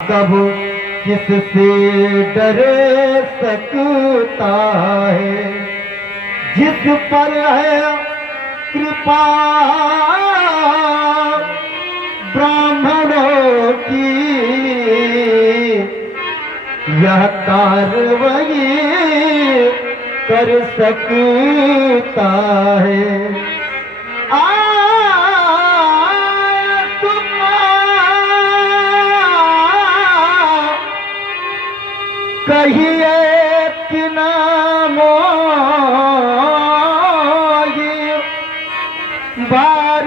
कब किससे डर सकता है, जिस पर है कृपा ब्राह्मणों की, यह कार्रवाई कर सकता है। कहिए कि नामो ये बार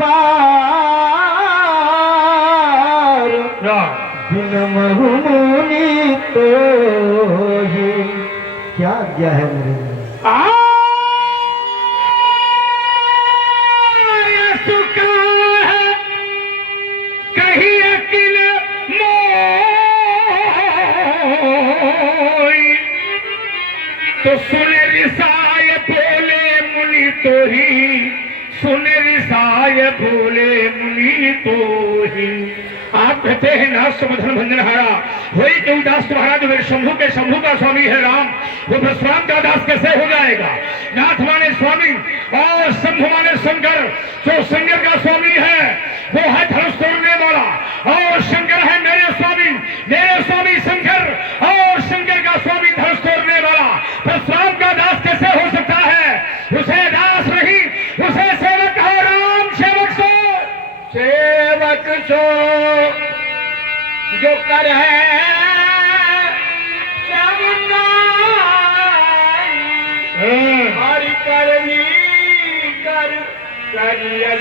बार बिन महुनी तो ये क्या आज्ञा है मेरे तो सुने रिसाय बोले मुनि तो ही, सुने रिसाय बोले मुनि तो ही। आप कहते हैं नाथ समधन भंजनहारा वही जो दास तुम्हारा जो मेरे शंभू के शंभू का स्वामी है राम, वो परशुराम का दास कैसे हो जाएगा? नाथ माने स्वामी और शंभू माने शंकर, जो शंकर का स्वामी है वो है धनुष तोड़ने वाला, और शंकर है मेरे स्वामी शंकर, और शंकर का स्वामी धनुष तोड़ने वाला। परशुराम का दास कैसे हो सकता है? उसे दास नहीं, उसे सेवक हो। राम सेवक सो जो कर है हरि करनी कर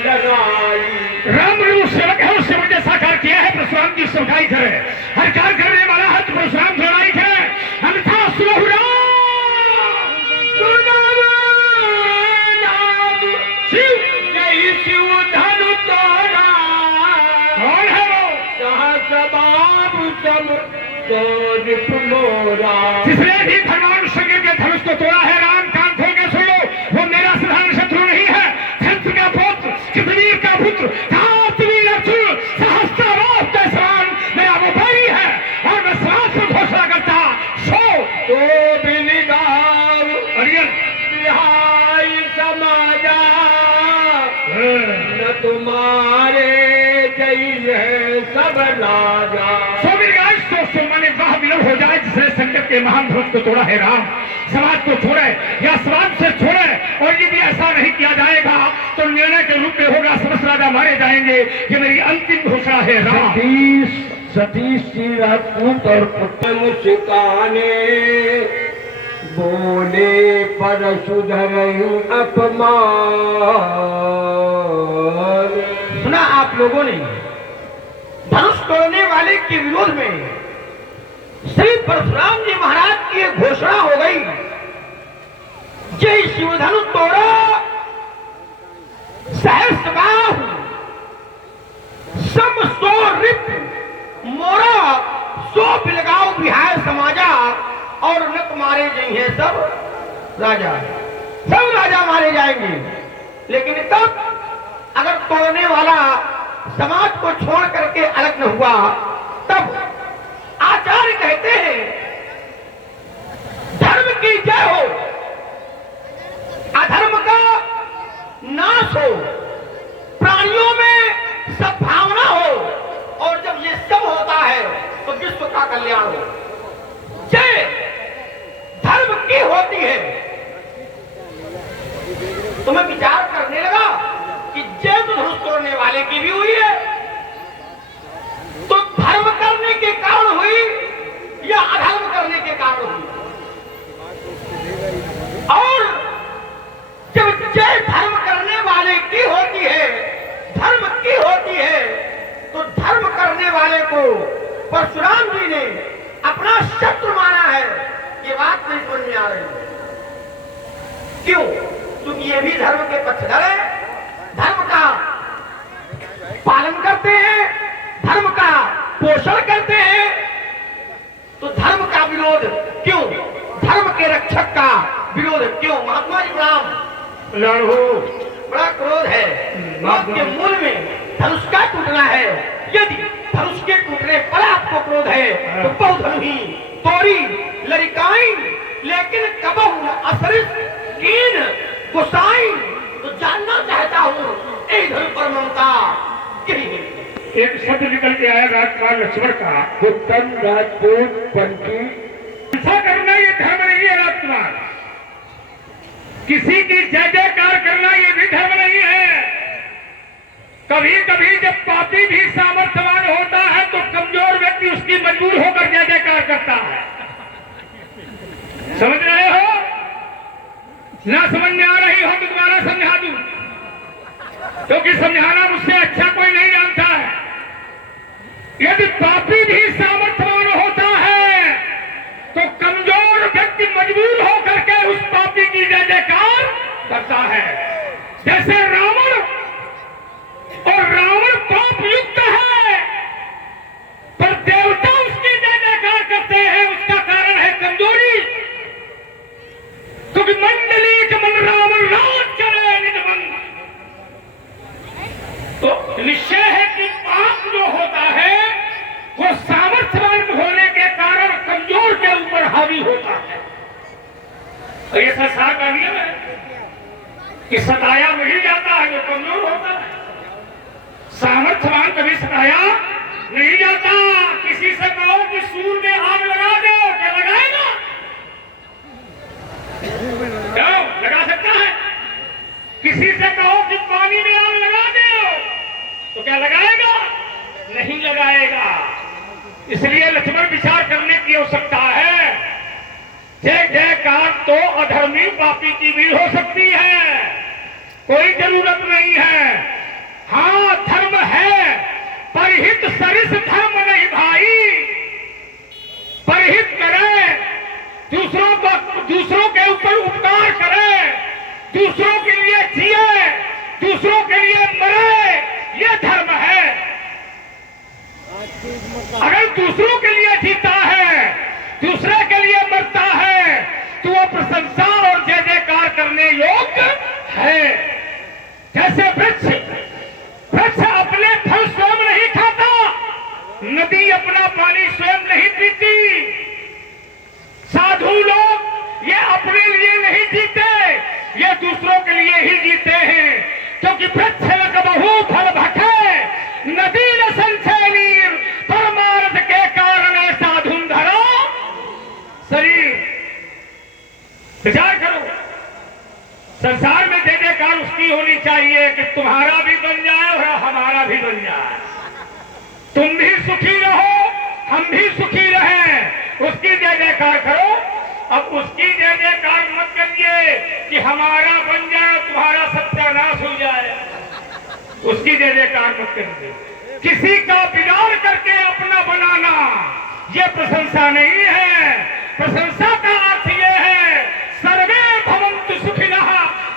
लड़ाई। राम जो सेवक है उस सेवक ने साकार किया है, परशुराम की सेवकाई करे, हर कार्य करने वाला है तो परशुराम लड़ाई करे। अन्यथा शिव धनु तोड़ा कौन है वो? सहस्रबाहु सब मोरा, जिसने भी भगवान शंकर के धनुष को तोड़ा है। राम कान खोल के सुन लो, वो मेरा साधारण शत्रु नहीं है। धनुष का पुत्र, कृतवीर का पुत्र, धातवीर अर्जुन, सहस्त्रबाहु के समान मेरा वो भाई है, और मैं साथ में घोषणा करता सो तो बिनी गाँव अरियन बिहाई समाजा न तुम्हारे जय सब राजा। सो मैंने वह विलय हो जाए जिसने शंकर के महान धनुष को तोड़ा है। राम समाज को छोड़े या समाज से छोड़े, और यदि ऐसा नहीं किया जाएगा तो निर्णय के रूप में होगा समस्त राजा मारे जाएंगे। ये मेरी अंतिम घोषणा है। राम सतीश जी राजपूत और पुत्र मुस्काने बोले पर सुधर अपमान। सुना आप लोगों ने धनुष तोड़ने वाले के विरोध में श्री परशुराम जी महाराज की एक घोषणा हो गई, जय शिव धनुष तोड़ो सहस्रबाहु सम सो रिप मोरा सो बिलगाओ बिहार समाजा, और नत मारे जाएंगे सब राजा मारे जाएंगे। लेकिन तब अगर तोड़ने वाला समाज को छोड़ करके अलग न हुआ, तब आचार्य कहते हैं धर्म की जय हो, अधर्म का नाश हो, प्राणियों में सद्भावना हो, और जब ये सब होता है तो विश्व का कल्याण हो। जय धर्म की होती है। तो मैं विचार करने लगा कि जय तो धनुष तोड़ने वाले की भी हुई है, तो धर्म करने के कारण हुई या अधर्म करने के कारण हुई? और जब जय धर्म करने वाले की होती है, धर्म की होती है, तो धर्म करने वाले को परशुराम जी ने अपना शत्रु माना है। ये बात नहीं समझ में आ रही। क्यों? क्योंकि ये भी धर्म के पक्षधर है, धर्म का पालन करते हैं, धर्म का पोषण करते हैं, तो धर्म का विरोध क्यों? धर्म के रक्षक का विरोध क्यों? महात्मा जी प्रणाम। बड़ा क्रोध है, के मूल में धनुष का टूटना है। यदि धनुष के टूटने पर आपको क्रोध है तो बहुधनु ही तोरी लड़िकाई लेकिन कबहू न असरिस कीन गुसाई। तो जानना चाहता हूँ ए धनु पर ममता यही है। एक शब्द निकल के आया राजकुमार लक्ष्मण का, उत्तम राजपूत बनके ऐसा करना ये धर्म नहीं है राजकुमार। किसी की जय जयकार करना ये भी धर्म नहीं है। कभी कभी जब पापी भी सामर्थ्यवान होता है तो कमजोर व्यक्ति उसकी मजबूर होकर जय जयकार करता है। समझ रहे हो? ना समझ में आ रही हो तो दोबारा समझा दूं, क्योंकि समझाना मुझसे अच्छा कोई नहीं जानता है। यदि पापी भी सामर्थ्यवान होता है तो कमजोर व्यक्ति मजबूर होकर के उस पापी की जय जयकार करता है। जैसे रावण, और रावण पाप युक्त है पर देवता उसकी जय जयकार करते हैं, उसका कारण है कमजोरी। क्योंकि मंडली के मन रावण राज करे निज मन। तो निश्चय है कि पाप जो होता है वो सामर्थ्यवान होने के कारण कमजोर के ऊपर हावी होता है। और ये संसार का नियम है कि सताया वही जाता है जो कमजोर होता है। सामर्थ्यवान कभी सताया नहीं जाता। किसी से कहो कि सूर में आग लगा दो, क्या लगाएगा? क्यों लगा सकता है? किसी से कहो कि पानी में आग लगा दो तो क्या लगाएगा? नहीं लगाएगा। इसलिए लक्ष्मण विचार करने की आवश्यकता है। जय जयकार तो अधर्मी पापी की भी हो सकती है, कोई जरूरत नहीं है। हाँ धर्म है, परहित सरिस धर्म नहीं भाई। परहित करे, दूसरों के ऊपर उपकार करे, दूसरों के लिए जिए, दूसरों के लिए मरे, यह धर्म है। अगर दूसरों के लिए जीता है, दूसरे के लिए मरता है तो वो प्रशंसा और जय जयकार करने योग्य है। जैसे वृक्ष अपने फल स्वयं नहीं खाता, नदी अपना पानी स्वयं नहीं पीती, साधु लोग ये अपने लिए नहीं जीते, ये दूसरों के लिए ही जीते हैं। क्योंकि वृक्ष बहु फल भखे नदी न संचय नीर, परमार्थ के कारण साधु धरो शरीर। विचार करो, संसार में जय जयकार उसकी होनी चाहिए कि तुम्हारा भी बन जाए और हमारा भी बन जाए। तुम भी सुखी रहो, हम भी सुखी रहें, उसकी जय जयकार करो। अब उसकी जय जयकार मत करिए कि हमारा बन जाए तुम्हारा सत्यानाश हो जाए, उसकी जय जयकार मत करिए। किसी का बिगाड़ करके अपना बनाना यह प्रशंसा नहीं है। प्रशंसा का अर्थ यह है सर्वे भवन्तु सुखिनः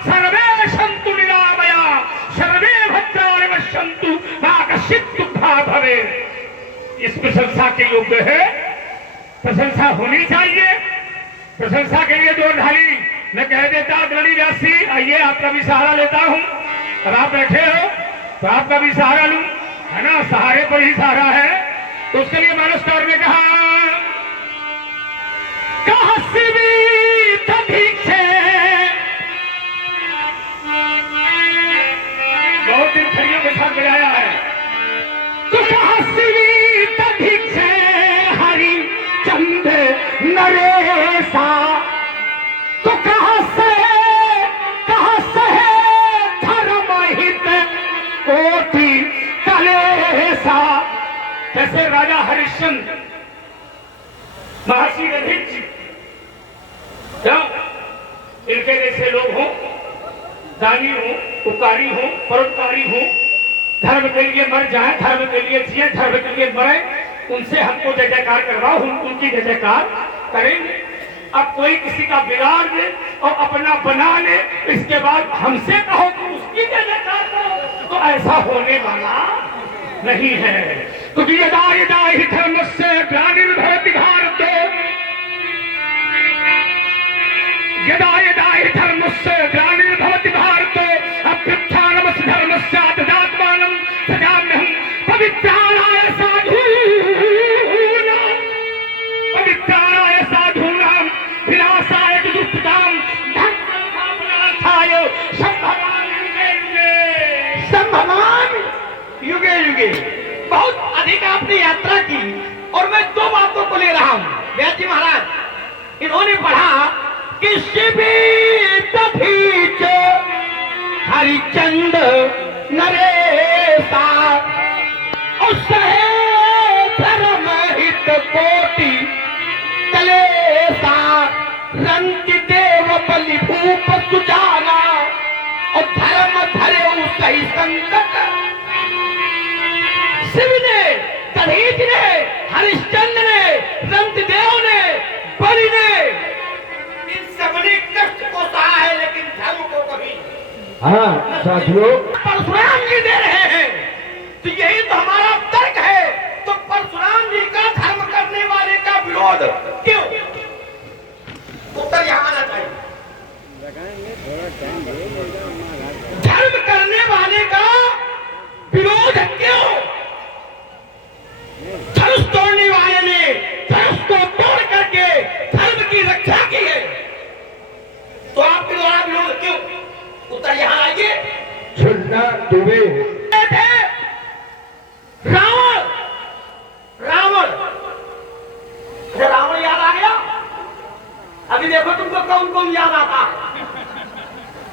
सर्वे सन्तु निरामया सर्वे भद्राणि पश्यन्तु मा कश्चित् दुःखः भवेत्। इस प्रशंसा के योग्य है, प्रशंसा होनी चाहिए। प्रशंसा के लिए जोर ढाली मैं कह देता अग्रणी व्यास जी आइए आपका भी सहारा लेता हूँ। अब आप बैठे हो तो आपका भी सहारा लूं, है ना? सहारे पर ही सहारा है। तो उसके लिए मानसकार ने कहा बहुत दिन खड़ियों के साथ बजाया है। हरि चंद नरेशा तो कहाँ से धर्म हित कोटि कलेसा। जैसे राजा हरिश्चंद्र, महर्षि दधीचि, इनके जैसे लोग हों, दानी हों, उपकारी हों, परोपकारी हों, धर्म के लिए मर जाए, धर्म के लिए जिए, धर्म के लिए मरे, उनसे हमको जय जयकार करवाओ, हम उनकी जय जयकार करेंगे। अब कोई किसी का बिगाड़ दे और अपना बना ले, इसके बाद हमसे कहो कि उसकी जय जयकार करो, तो ऐसा होने वाला नहीं है। क्योंकि यदा यदा हि धर्मस्य ग्लानिर्भवति भारत, यदा यदा हि धर्मस्य ग्लानिर्भवति भारत अभ्युत्थानमस्य धर्मस्य तदात्मानं सदाम्यहं पवित्राणाय साधु चुके, बहुत अधिक आपने यात्रा की, और मैं दो बातों को ले रहा हूं। व्यास जी महाराज इन्होंने पढ़ा कि शिवित भीच हरिचंद नरेशा और सहे धर्म हित कोटि कलेसा रंग देव बलि भूप सुजाना और धर्म धरे सही संकट। शिव ने, दधीच ने, हरिश्चंद्र ने, रंगदेव ने, बलि ने, इन सबने कष्ट को सहा है, लेकिन धर्म को कभी। हाँ साथियों, परशुराम जी दे रहे हैं, तो यही तो हमारा तर्क है। तो परशुराम जी का धर्म करने वाले का विरोध क्यों? उत्तर यहाँ आना चाहिए। धर्म करने वाले का विरोध क्यों? धनुष तोड़ने वाले ने धनुष को तोड़ करके धर्म की रक्षा की है, तो आपके द्वारा विरोध क्यों? उत्तर यहाँ आइए। सुनना दुबे रावण, रावण, अच्छा रावण याद आ गया? अभी देखो तुमको कौन कौन याद आता है।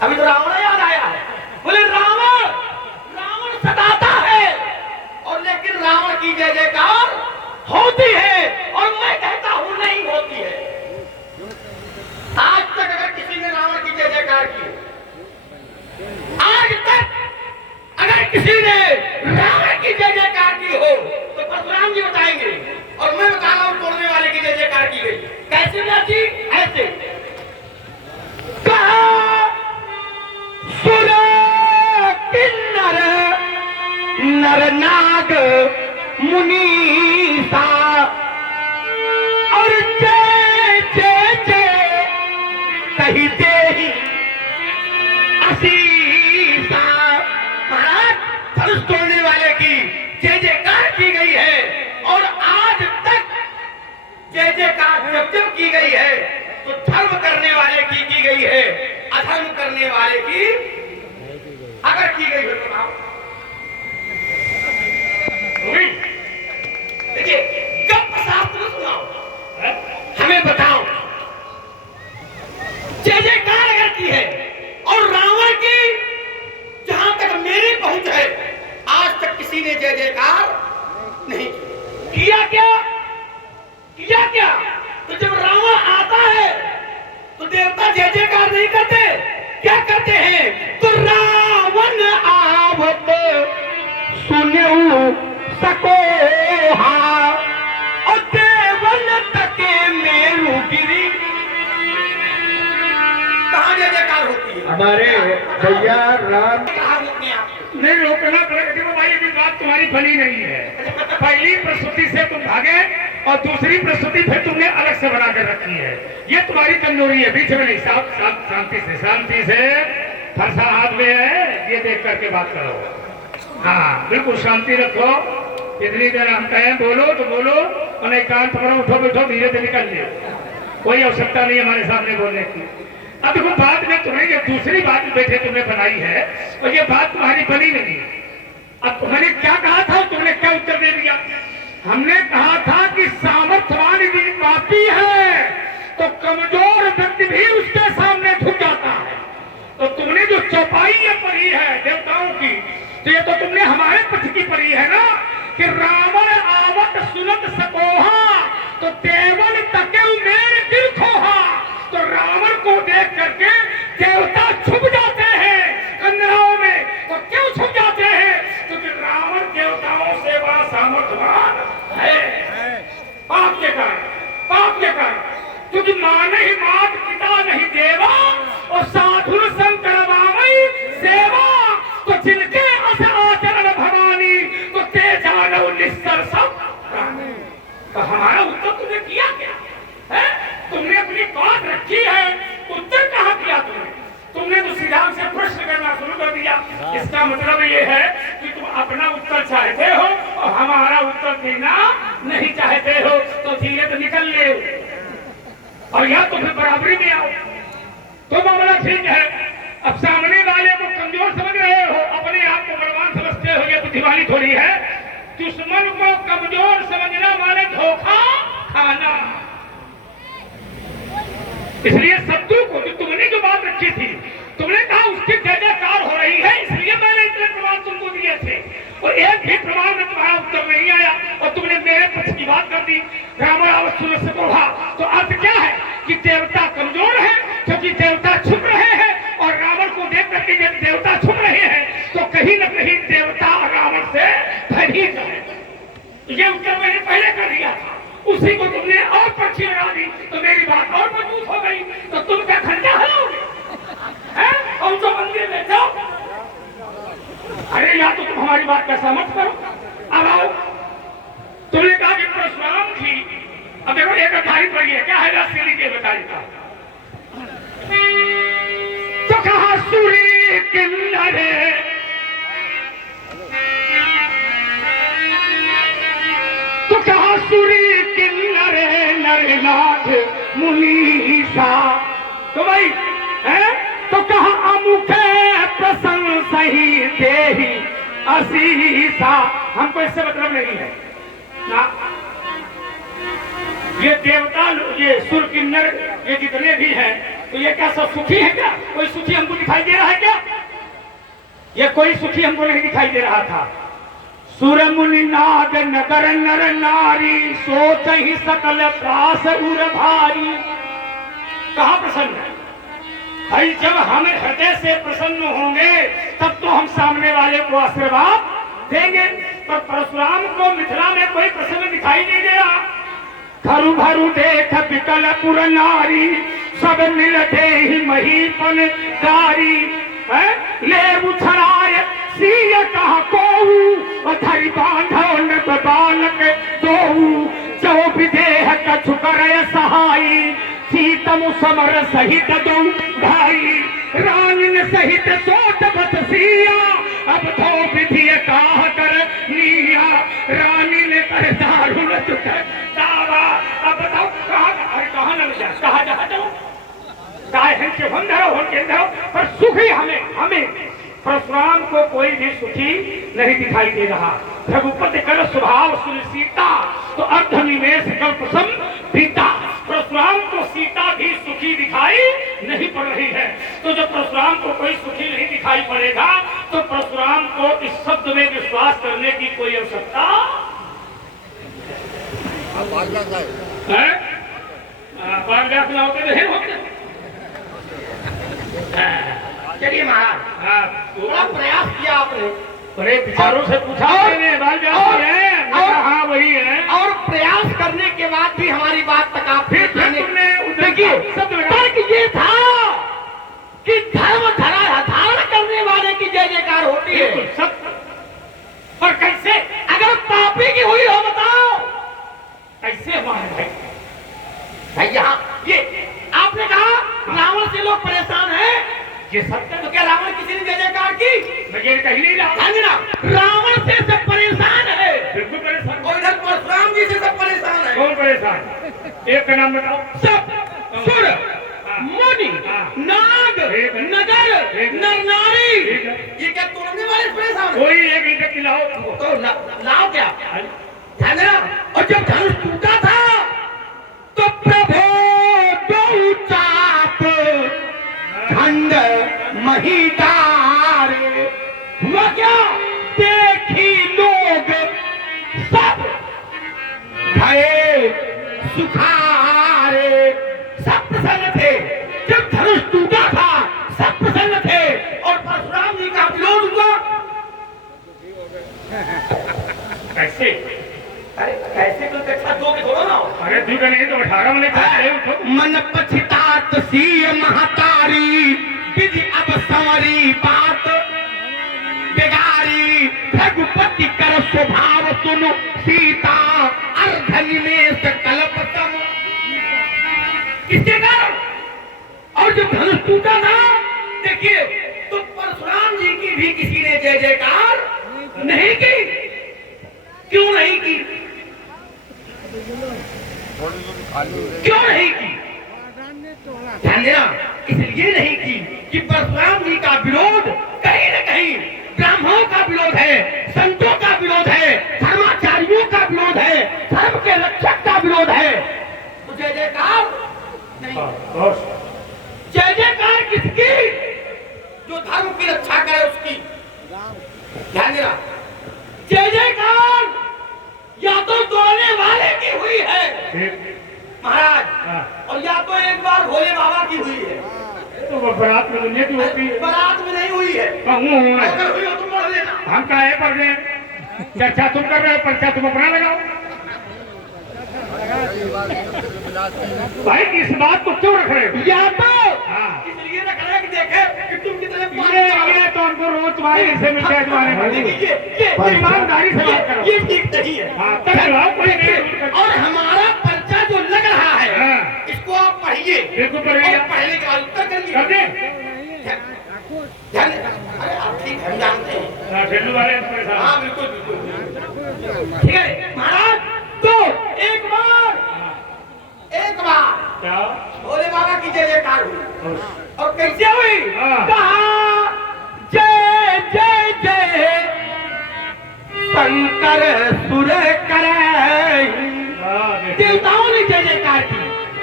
अभी तो रावण याद आया है। बोले रावण, रावण सताता है, और लेकिन रावण की जय जयकार होती है, और मैं कहता हूं नहीं होती है। आज तक अगर किसी ने रावण की जय जयकार की, आज तक अगर किसी ने रावण की जय जयकार की हो, तो परशुराम जी बताएंगे, और मैं बता रहा हूं तोड़ने वाले की जय जयकार की गई। कैसे जाती? ऐसे कहा सुर किन्नर नर नाग मुनीसा और जय जय जय कही दे असीसा। महाराज धनुष तोड़ने वाले की जय जयकार की गई है, और आज तक जय जयकार जब जब की गई है, तो धर्म करने वाले की गई है, अधर्म करने वाले की अगर की गई हो तो आप देखिए गप शास्त्र सुनाओ, हमें बताओ। जय जयकार अगर की है, और रावण की जहां तक मेरी पहुंच है, आज तक किसी ने जय जयकार नहीं किया। किया क्या? तो जब रावण आता है तो देवता जय जयकार नहीं करते, क्या करते हैं? तो रावण आवत सुनऊ सको और देवन तके मेरू गिरी। कहां जय जयकार होती है? हमारे भैया राम नहीं रोकना पड़ेगा। देखो भाई अभी बात तुम्हारी बनी नहीं है। पहली प्रस्तुति से तुम भागे, और दूसरी प्रस्तुति फिर तुमने अलग से बना कर रखी है। ये तुम्हारी तंदूरी है, बीच में नहीं। शांति से फरसा हाथ में है, ये देख करके बात करो। हाँ बिल्कुल शांति रखो। इतनी देर हम कहें बोलो तो बोलो, और नहीं कान पकड़ो, उठो बैठो, धीरे से निकल जाओ। कोई आवश्यकता नहीं हमारे सामने बोलने की। अब देखो बात में तुम्हें ये दूसरी बात बैठे तुमने बनाई है, और ये बात तुम्हारी बनी नहीं है। अब तुमने क्या कहा था, तुमने क्या उत्तर दे दिया? हमने कहा था कि सामर्थ्यवान यदि पापी है तो कमजोर व्यक्ति भी उसके सामने झुक जाता है। तो तुमने जो चौपाई ये पढ़ी है देवताओं की, तो ये तो तुमने हमारे पक्ष की पढ़ी है ना, कि रावण आवत सुनत सकोहा तो देवन तके मेरे दिल खोहा। तो रावण को देख करके देवता छुप जाते हैं कन्याओं में। तो क्यों छुप जाते हैं? क्योंकि रावण देवताओं से बड़ा सामर्थ्यवान है। पाप के कारण, क्योंकि मां नहीं मात पिता नहीं देवा, और साधु शंकर बाबई सेवा। तो जिनके अस आचरण भवानी, तो ते जानो निस्तर सब। तो हमारा उत्तर तुमने किया क्या है? तुमने अपनी बात रखी है, उत्तर कहाँ किया तुमने तो सीधा से प्रश्न करना शुरू कर दिया। इसका मतलब ये है कि तुम अपना उत्तर चाहते हो और हमारा उत्तर देना नहीं चाहते हो। तो धीरे तो निकल ले, और या तो फिर बराबरी में आओ, तो मामला ठीक है। अब सामने वाले को कमजोर समझ रहे हो, अपने आप को बलवान समझते हो, ये बुद्धिमानी थोड़ी है। दुश्मन को कमजोर समझना माने धोखा खाना। इसलिए सत्तू को जो तुमने जो बात रखी थी, तुमने कहा उसकी जय जयकार हो रही है, इसलिए मैंने इतने प्रमाण तुमको दिए थे और एक भी प्रमाण में तुम्हारा उत्तर नहीं आया और तुमने मेरे पक्ष की बात कर दी। रावण आवश्य से बोला तो अर्थ क्या है कि देवता कमजोर है, क्योंकि देवता छुप रहे हैं और रावण को देख करके जब देवता छुप रहे हैं तो कहीं न कहीं देवता रावण से भयभीत है। ये उत्तर मैंने पहले कर दिया था, उसी को तुमने और पक्षी लगा दी तो मेरी बात और मजबूत हो गई। तो तुम क्या खंडा है और तो मंदिर में जाओ। अरे या तो तुम हमारी बात का समझ करो। अब आओ, तुमने कहा कि परशुराम थी। अब देखो एक अध्याय पढ़िए, क्या है राष्ट्रीय लीजिए बताइए का। तो कहा सूरी किन्नरे तो कहा सूरी किन्नरे नरनाथ मुनीसा। तो भाई है तो कहा अमुखे प्रसन्न सही देही असीसा। हमको इससे मतलब नहीं है ना। ये देवता ये सुर किन्नर ये जितने भी हैं तो ये क्या सब सुखी है क्या? कोई सुखी हमको दिखाई दे रहा है क्या? ये कोई सुखी हमको नहीं दिखाई दे रहा था। सुर मुनि नाग नगर नर नारी सोच ही सकल त्रास उर भारी। कहाँ प्रसन्न है भाई? जब हम हृदय से प्रसन्न होंगे तब तो हम सामने वाले को आशीर्वाद देंगे। पर परशुराम को मिथिला में कोई प्रसन्न दिखाई नहीं दे रहा। खरु भरु देख विकल पुर नारी सब मिलते ही महीपन कारी। ले उछराय सिय कहा कोहू धरि बांधो नृप बालक दोहू। जो विदेह कछु करय सहाई सीतम समर सहित दो भाई। रानी सहित सोत बस सिया अब तो विधि काह कर निया। रानी ने कर दारुण चुक दावा। अब बताओ कहाँ न मिला, कहाँ जहाँ जाओ चाहे हमके हम धरो पर सुखी हमें परशुराम को कोई भी सुखी नहीं दिखाई दे रहा। रघुपति कर स्वभाव सुन सीता तो अर्ध निवेश कर प्रसम पीता। परशुराम को सीता भी सुखी दिखाई नहीं पड़ रही है। तो जब परशुराम को कोई सुखी नहीं दिखाई पड़ेगा तो परशुराम को इस शब्द में विश्वास करने की कोई आवश्यकता है? चलिए महाराज, पूरा प्रयास किया आपने, बड़े विचारों से पूछा हाँ वही है। और प्रयास करने के बाद भी हमारी बात तक आप फिर देखिए तर्क ये था कि धर्म धारण करने वाले की जय जयकार होती है। सत्य। पर कैसे? अगर पापी की हुई हो बताओ कैसे हुआ है भाई? भाई यहाँ ये आपने कहा रावण से लोग परेशान हैं, ये सत्य। तो क्या रावण किसी ने जय जयकार की? मैं ये कह नहीं रहा। रावण से सब परेशान है, बिल्कुल परेशान। और इधर परशुराम जी से सब परेशान है। कौन परेशान? एक का नाम बताओ। सब सुर मुनि नाग नगर नर नारी, ये क्या तोड़ने वाले परेशान? कोई एक ही तक लाओ तो लाओ क्या? और जब धनुष टूटा था तो प्रभो दो चाप खंड महीदार हुआ क्या? देखी लोग सब भये सुखारे। सब प्रसन्न थे जब धनुष टूटा था, सब प्रसन्न थे। और परशुराम जी का विरोध हुआ कैसे? अरे कैसे तो कक्षा दो के थोड़ा ना। अरे दूध नहीं तो 18 में मन पछतात सी महतारी विधि अब संवरी बात बिगारी। रघुपति कर स्वभाव सुनो सीता अर्ध निमेष कल्पतम। इसके कारण और जब धनुष टूटा था देखिए तो परशुराम जी की भी किसी ने जय जयकार नहीं की। क्यों नहीं की? क्यों नहीं की? ध्यान देना, इसलिए नहीं की कि परशुराम जी का विरोध कहीं न कहीं ब्राह्मणों का विरोध है, संतों का विरोध है, धर्माचार्य महाराज। हाँ। और या तो एक बार भोले बाबा की हुई है, तो वो बारात में दुनिया की होती है। बारात में नहीं हुई है। अगर हुई हो तो पढ़ लेना। हम का है पढ़ दें, चर्चा तुम कर रहे हो, पर्चा तुम अपना लगाओ। भाई इस बात को क्यों रख रहे हो? या तो हाँ। इसलिए रख रहे हैं कि देखे कि तुम कितने ये तो हमको रोज तुम्हारे हिस्से मिलता है तुम्हारे भाई। ये ईमानदारी से बात करो। ये ठीक नहीं है। हाँ, तब चलाओ, कोई नहीं। और हमारा पर्चा जो लग रहा है, हाँ। इसको आप पढ़िए। बिल्कुल पढ़िए। और पढ़ने के बाद उत्तर करिए। कर दे। अरे आप ठीक हम जानते हैं। हाँ, ठेलू वाले तुम्हारे साथ। हाँ बिल्कुल बिल्कुल। ठीक है महाराज, तो एक बार क्या? भोले बाबा की जय जयकार हुई। और कैसे हुई? हाँ। कहा जय जय जय शंकर सुर करे। हाँ, देखो। देवताओं ने जय जयकार की,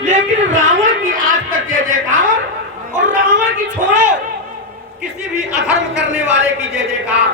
लेकिन रावण की आज तक जय जयकार, और रावण की छोड़ो, किसी भी अधर्म करने वाले की जय जयकार